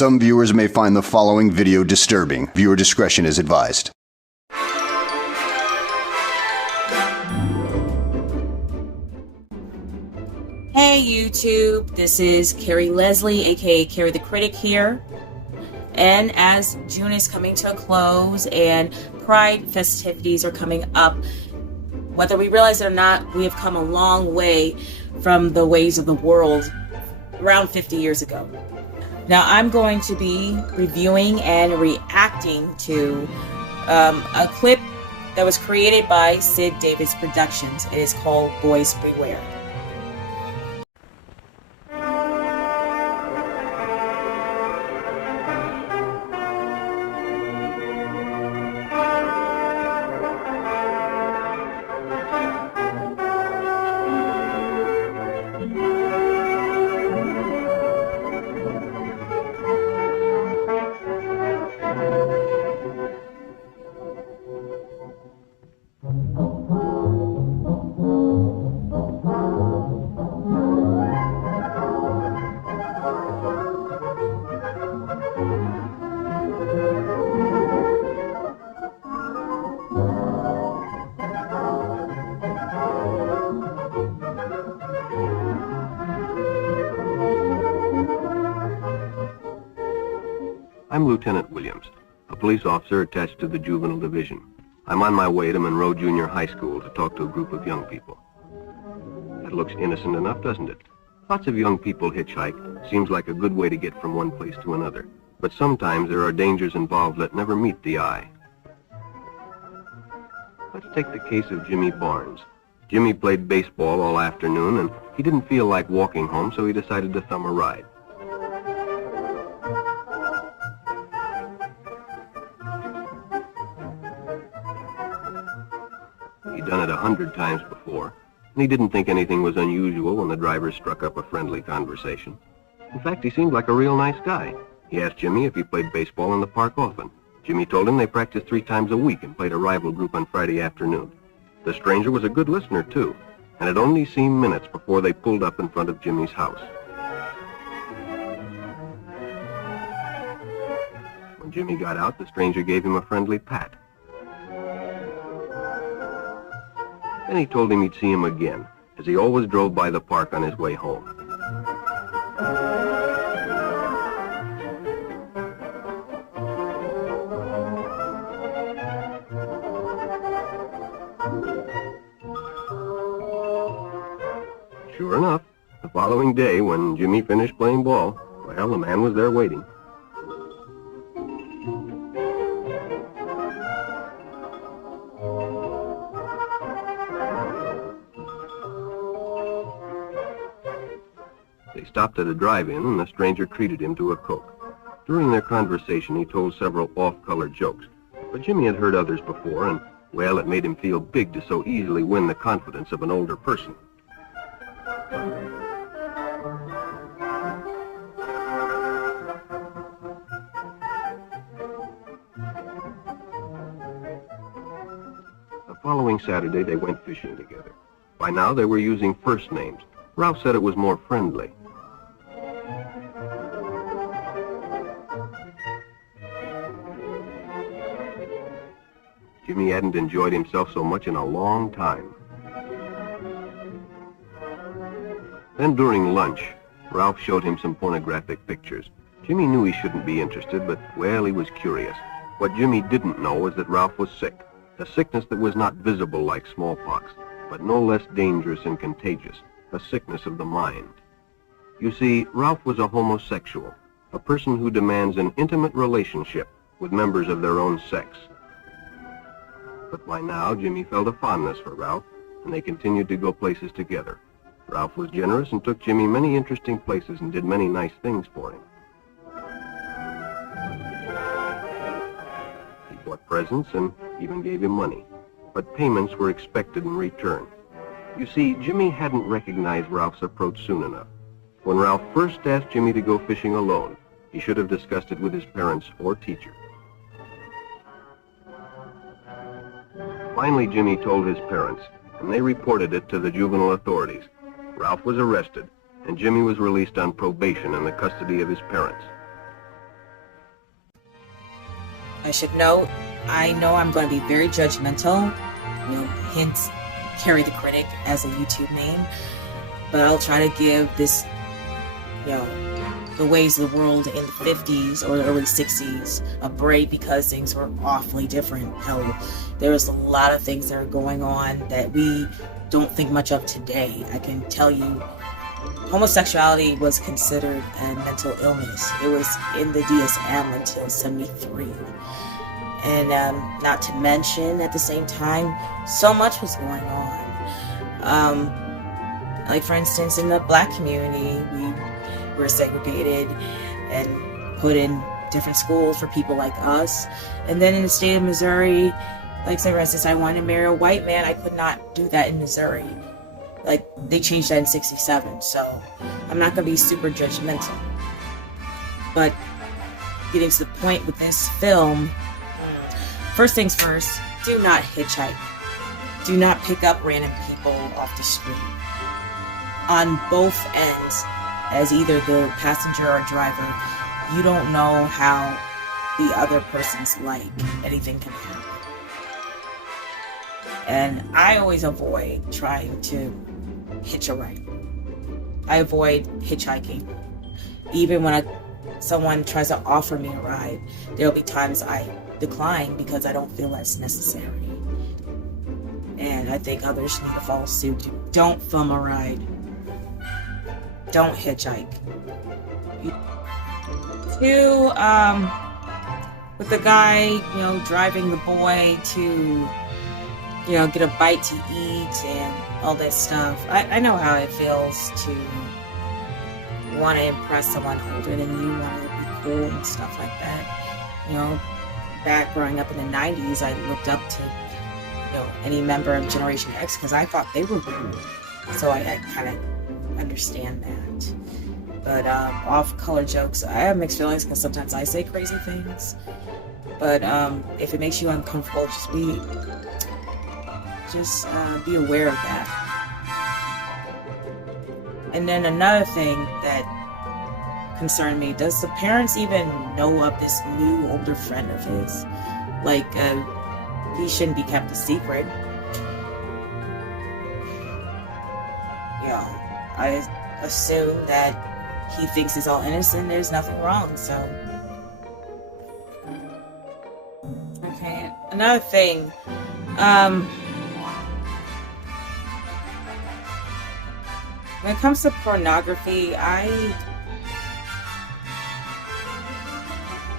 Some viewers may find the following video disturbing. Viewer discretion is advised. Hey YouTube, this is Carrie Leslie, aka Carrie the Critic here. And as June is coming to a close and Pride festivities are coming up, whether we realize it or not, we have come a long way from the ways of the world around 50 years ago. Now I'm going to be reviewing and reacting to a clip that was created by Sid Davis Productions. It is called Boys Beware. I'm Lieutenant Williams, a police officer attached to the Juvenile Division. I'm on my way to Monroe Junior High School to talk to a group of young people. That looks innocent enough, doesn't it? Lots of young people hitchhike. Seems like a good way to get from one place to another. But sometimes there are dangers involved that never meet the eye. Let's take the case of Jimmy Barnes. Jimmy played baseball all afternoon, and he didn't feel like walking home, so he decided to thumb a ride. He'd done it 100 times before, and he didn't think anything was unusual when the driver struck up a friendly conversation. In fact, he seemed like a real nice guy. He asked Jimmy if he played baseball in the park often. Jimmy told him they practiced 3 times a week and played a rival group on Friday afternoon. The stranger was a good listener, too, and it only seemed minutes before they pulled up in front of Jimmy's house. When Jimmy got out, the stranger gave him a friendly pat. Then he told him he'd see him again, as he always drove by the park on his way home. Sure enough, the following day, when Jimmy finished playing ball, well, the man was there waiting. They stopped at a drive-in, and the stranger treated him to a Coke. During their conversation, he told several off-color jokes, but Jimmy had heard others before, and, well, it made him feel big to so easily win the confidence of an older person. The following Saturday, they went fishing together. By now, they were using first names. Ralph said it was more friendly. Jimmy hadn't enjoyed himself so much in a long time. Then during lunch, Ralph showed him some pornographic pictures. Jimmy knew he shouldn't be interested, but, well, he was curious. What Jimmy didn't know was that Ralph was sick. A sickness that was not visible like smallpox, but no less dangerous and contagious. A sickness of the mind. You see, Ralph was a homosexual, a person who demands an intimate relationship with members of their own sex. But by now, Jimmy felt a fondness for Ralph, and they continued to go places together. Ralph was generous and took Jimmy many interesting places and did many nice things for him. He bought presents and even gave him money, but payments were expected in return. You see, Jimmy hadn't recognized Ralph's approach soon enough. When Ralph first asked Jimmy to go fishing alone, he should have discussed it with his parents or teacher. Finally, Jimmy told his parents, and they reported it to the juvenile authorities. Ralph was arrested, and Jimmy was released on probation in the custody of his parents. I should note, I know I'm going to be very judgmental, hence Carrie the Critic as a YouTube name, but I'll try to give this, the ways of the world in the 50s or the early 60s a break, because things were awfully different. Hell, there was a lot of things that are going on that we don't think much of today. I can tell you, homosexuality was considered a mental illness. It was in the DSM until 73. And not to mention, at the same time, so much was going on. Like, for instance, in the Black community, we were segregated and put in different schools for people like us. And then in the state of Missouri, like, say, for instance, I wanted to marry a white man. I could not do that in Missouri. Like, they changed that in 67, so I'm not going to be super judgmental. But getting to the point with this film, first things first, do not hitchhike. Do not pick up random people off the street. On both ends, as either the passenger or driver, you don't know how the other person's like. Anything can happen. And I always avoid trying to hitch a ride. I avoid hitchhiking. Even when someone tries to offer me a ride, there'll be times I decline because I don't feel that's necessary. And I think others need to follow suit. Don't film a ride. Don't hitchhike. Two, with the guy, driving the boy to, get a bite to eat and all that stuff. I know how it feels to want to impress someone older than you, want to be cool and stuff like that. Back growing up in the 90s, I looked up to, any member of Generation X because I thought they were cool. So I kind of understand that. But off-color jokes, I have mixed feelings because sometimes I say crazy things. But if it makes you uncomfortable, just be aware of that. And then another thing that concerned me, does the parents even know of this new older friend of his? Like, he shouldn't be kept a secret. I assume that he thinks he's all innocent, there's nothing wrong, so. Okay, another thing, when it comes to pornography, I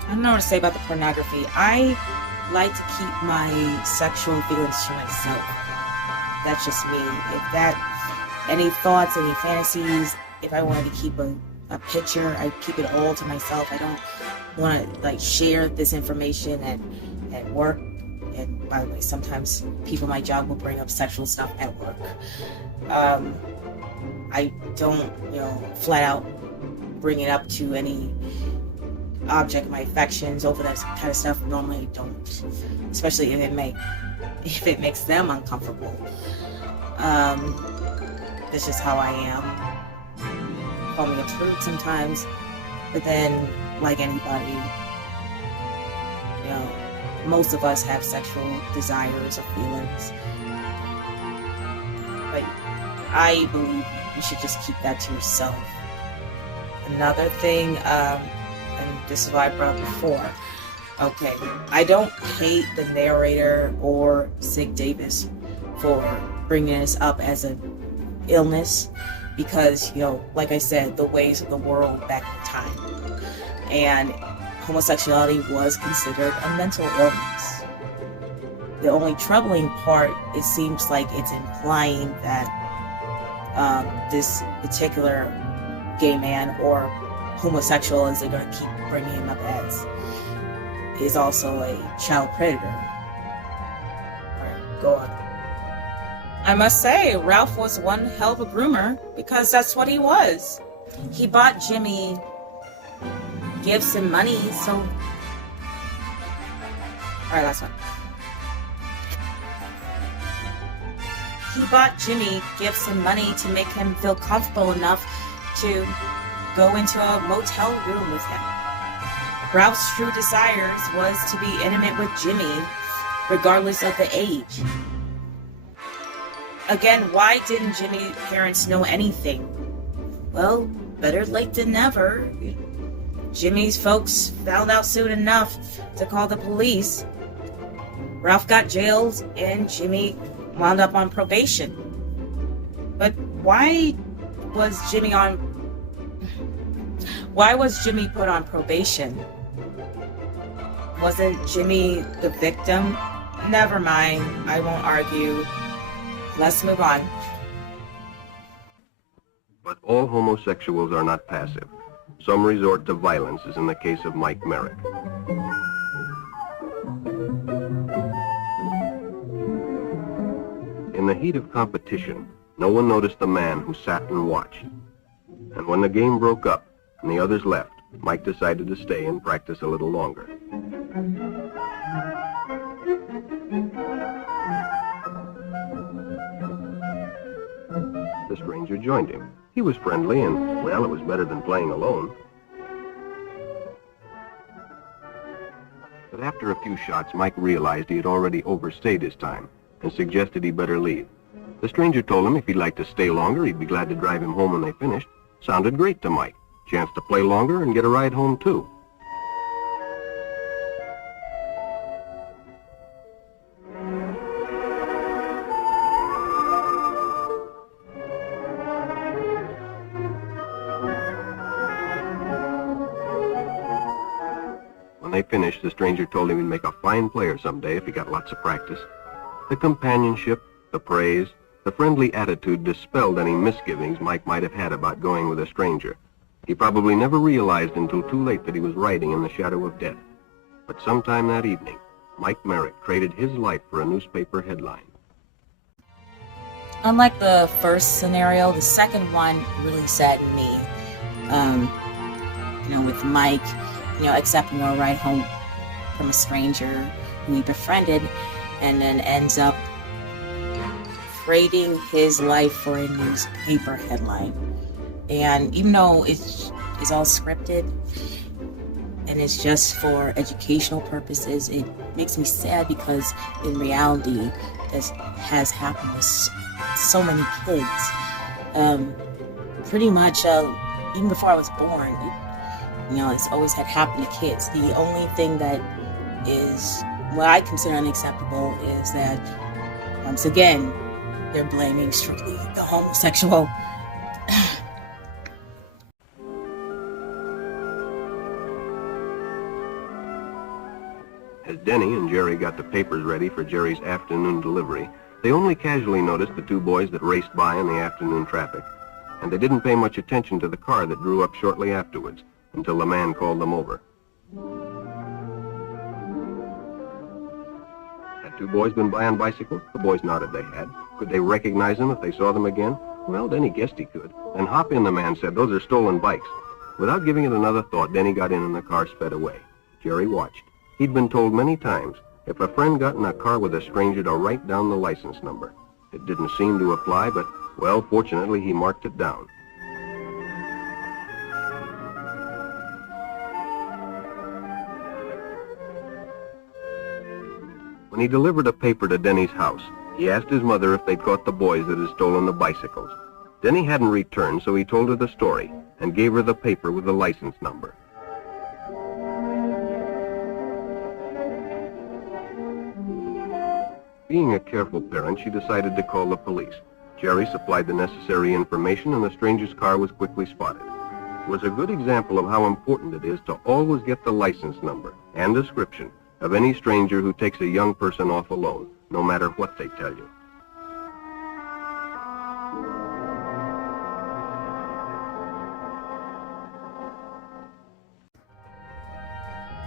don't know what to say about the pornography. I like to keep my sexual feelings to myself. That's just me. Any thoughts, any fantasies, if I wanted to keep a picture, I keep it all to myself. I don't want to share this information at work. And by the way, sometimes people in my job will bring up sexual stuff at work. I don't, flat out bring it up to any object of my affections over that kind of stuff. Normally I don't, especially if it makes them uncomfortable. That's just how I am. Call me a prude sometimes, but then, like anybody, most of us have sexual desires or feelings. But I believe you should just keep that to yourself. Another thing, and this is what I brought up before. Okay, I don't hate the narrator or Sid Davis for bringing this up as an illness, because, like I said, the ways of the world back in time. And homosexuality was considered a mental illness. The only troubling part, it seems like it's implying that this particular gay man or homosexual, as they're going to keep bringing him up as, is also a child predator. Alright, go on. I must say, Ralph was one hell of a groomer, because that's what he was. He bought Jimmy gifts and money, so... Alright, last one. He bought Jimmy gifts and money to make him feel comfortable enough to go into a motel room with him. Ralph's true desires was to be intimate with Jimmy, regardless of the age. Again, why didn't Jimmy's parents know anything? Well, better late than never. Jimmy's folks found out soon enough to call the police. Ralph got jailed and Jimmy wound up on probation. But why was Jimmy put on probation? Wasn't Jimmy the victim? Never mind, I won't argue. Let's move on. But all homosexuals are not passive. Some resort to violence, as in the case of Mike Merrick. In the heat of competition, no one noticed the man who sat and watched. And when the game broke up and the others left, Mike decided to stay and practice a little longer. The stranger joined him. He was friendly and, well, it was better than playing alone. But after a few shots, Mike realized he had already overstayed his time and suggested he better leave. The stranger told him if he'd like to stay longer, he'd be glad to drive him home when they finished. Sounded great to Mike. Chance to play longer and get a ride home, too. When they finished, the stranger told him he'd make a fine player someday if he got lots of practice. The companionship, the praise, the friendly attitude dispelled any misgivings Mike might have had about going with a stranger. He probably never realized until too late that he was riding in the shadow of death. But sometime that evening, Mike Merrick traded his life for a newspaper headline. Unlike the first scenario, the second one really saddened me. With Mike, accepting a ride home from a stranger who he befriended, and then ends up trading his life for a newspaper headline. And even though it's all scripted and it's just for educational purposes, it makes me sad because in reality, this has happened to so many kids. Pretty much, even before I was born, it's always had happened to kids. The only thing that is what I consider unacceptable is that, once again, they're blaming strictly the homosexual. As Denny and Jerry got the papers ready for Jerry's afternoon delivery, they only casually noticed the two boys that raced by in the afternoon traffic, and they didn't pay much attention to the car that drew up shortly afterwards, until the man called them over. Had two boys been by on bicycles? The boys nodded they had. Could they recognize them if they saw them again? Well, Denny guessed he could. And hop in, the man said, those are stolen bikes. Without giving it another thought, Denny got in and the car sped away. Jerry watched. He'd been told many times, if a friend got in a car with a stranger, to write down the license number. It didn't seem to apply, but, well, fortunately, he marked it down. When he delivered a paper to Denny's house, he asked his mother if they'd caught the boys that had stolen the bicycles. Denny hadn't returned, so he told her the story and gave her the paper with the license number. Being a careful parent, she decided to call the police. Jerry supplied the necessary information, and the stranger's car was quickly spotted. It was a good example of how important it is to always get the license number and description of any stranger who takes a young person off alone, no matter what they tell you.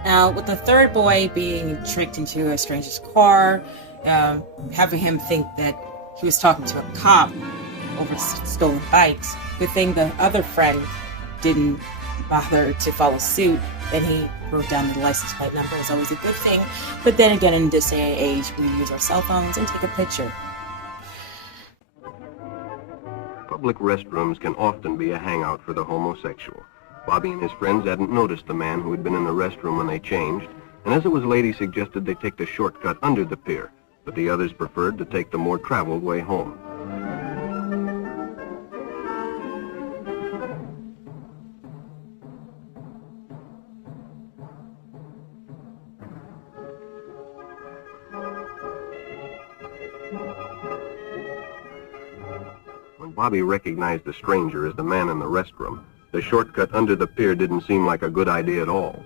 Now, with the third boy being tricked into a stranger's car, having him think that he was talking to a cop over stolen bikes, good thing the other friend didn't bother to follow suit, and he wrote down the license plate number. Is always a good thing. But then again, in this day and age, we use our cell phones and take a picture. Public restrooms can often be a hangout for the homosexual. Bobby and his friends hadn't noticed the man who had been in the restroom when they changed, and as it was late, he suggested they take the shortcut under the pier, but the others preferred to take the more traveled way home. When Bobby recognized the stranger as the man in the restroom, the shortcut under the pier didn't seem like a good idea at all.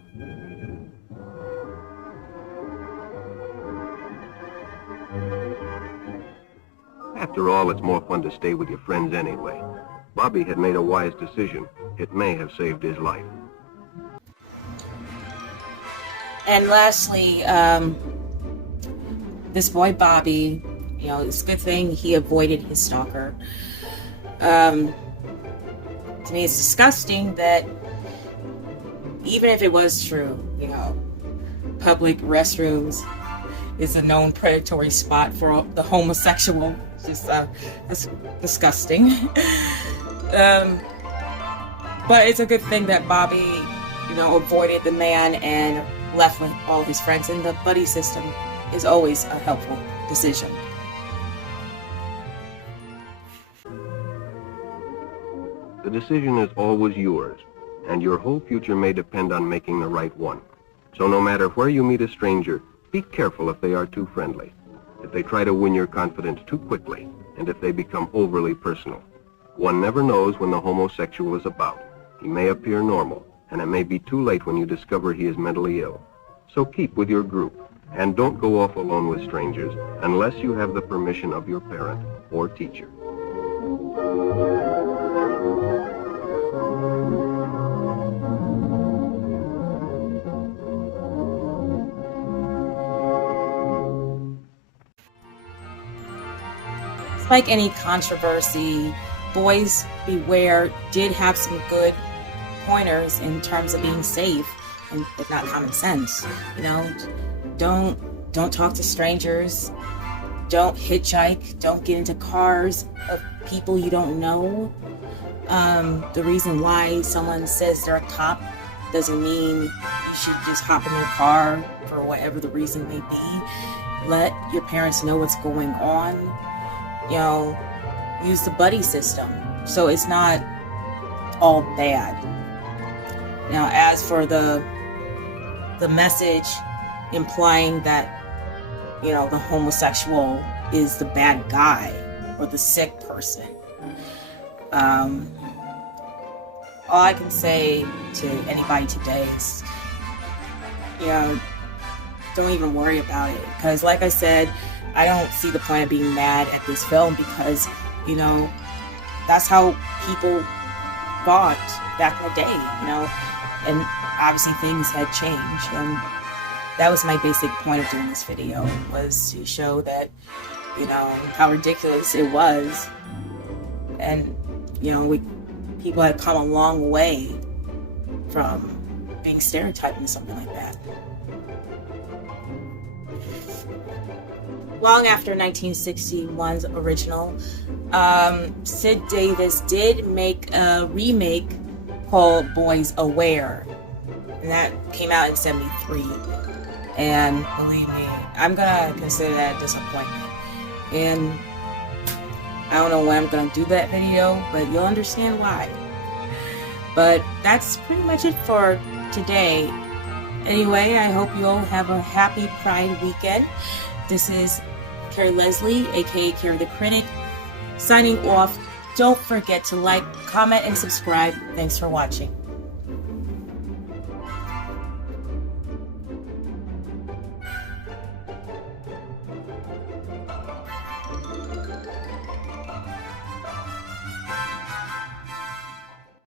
After all, it's more fun to stay with your friends anyway. Bobby had made a wise decision. It may have saved his life. And lastly, this boy Bobby, you know, it's a good thing he avoided his stalker. To me, it's disgusting that even if it was true, you know, public restrooms is a known predatory spot for the homosexual. It's disgusting. But it's a good thing that Bobby, you know, avoided the man and left with all his friends, and the buddy system is always a helpful decision. The decision is always yours, and your whole future may depend on making the right one. So no matter where you meet a stranger, be careful if they are too friendly, if they try to win your confidence too quickly, and if they become overly personal. One never knows when the homosexual is about. He may appear normal, and it may be too late when you discover he is mentally ill. So keep with your group, and don't go off alone with strangers unless you have the permission of your parent or teacher. Like any controversy, Boys Beware did have some good pointers in terms of being safe, and if not common sense. You know, don't talk to strangers, don't hitchhike, don't get into cars of people you don't know. The reason why someone says they're a cop doesn't mean you should just hop in your car for whatever the reason may be. Let your parents know what's going on. You know, use the buddy system so it's not all bad. Now, as for the message implying that, you know, the homosexual is the bad guy or the sick person, all I can say to anybody today is, you know, don't even worry about it, because like I said, I don't see the point of being mad at this film, because, you know, that's how people fought back in the day, you know, and obviously things had changed, and that was my basic point of doing this video, was to show that, you know, how ridiculous it was, and, you know, people had come a long way from being stereotyped and something like that. Long after 1961's original, Sid Davis did make a remake called Boys Aware, and that came out in '73. And believe me, I'm gonna consider that a disappointment. And I don't know when I'm gonna do that video, but you'll understand why. But that's pretty much it for today. Anyway, I hope you all have a happy Pride weekend. This is Carrie Leslie, aka Carrie the Critic, signing off. Don't forget to like, comment, and subscribe. Thanks for watching.